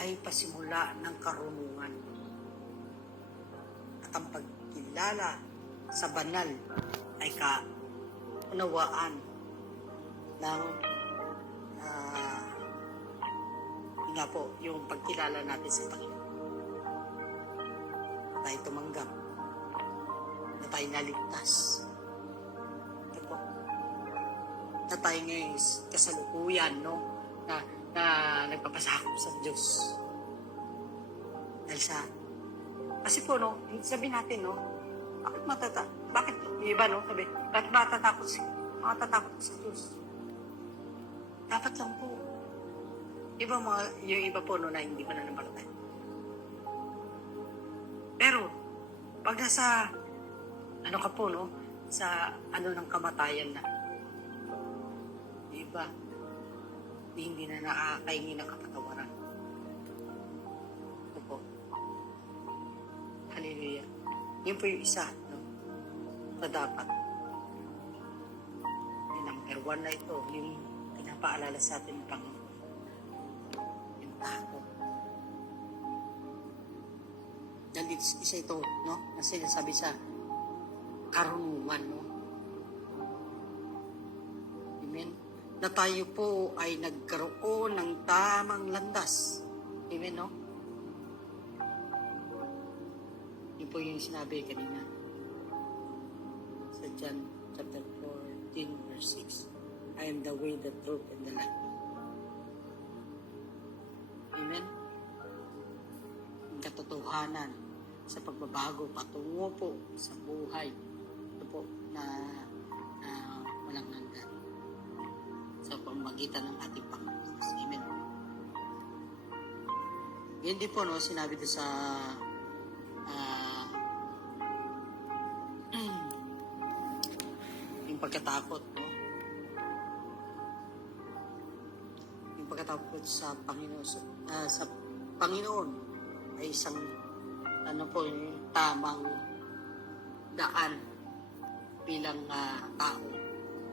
ay pasimula ng karunungan. At ang pagkilala sa banal ay kaunawaan ng nga po, yung pagkilala natin sa Panginoon. Na tayo tumanggap, na tayo naligtas. Ito po, na tayo ngayon kasalukuyan, no? Na nagpapasakop sa Diyos. Dahil kasi po, no, sabihin natin, no, bakit yung iba, no, sabi, bakit matatakot sa Diyos? Dapat lang po. Yung iba po, no, na hindi pa nanampalataya. Pero, pag nasa, ka po, no, sa ng kamatayan na, yung iba, hindi na nakakahingi ng kapatawaran. Ito po. Hallelujah. Yun po yung isa, no, na dapat. Yung number 1 na ito, yung pinapaalala sa atin ng Panginoon. Takot. Dahil isa ito, no? Na sinasabi sa karunungan, no? Amen? Na tayo po ay nagkaroon ng tamang landas. Amen, no? Yun po yung sinabi kanina. Sa John chapter 14, verse 6. I am the way, the truth, and the life. Amen? Ang katotohanan sa pagbabago patungo po sa buhay ito po na walang hanggan sa pamamagitan ng ating Panginoon. Amen. Ganyan din po, no, sinabi ito sa yung pagkatakot, no? Pagkatapos sa Panginoon, sa Panginoon ay isang yung tamang daan bilang tao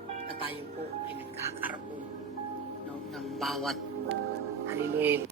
na tayo po ay nagkakaroon, no, ng bawat hallelujah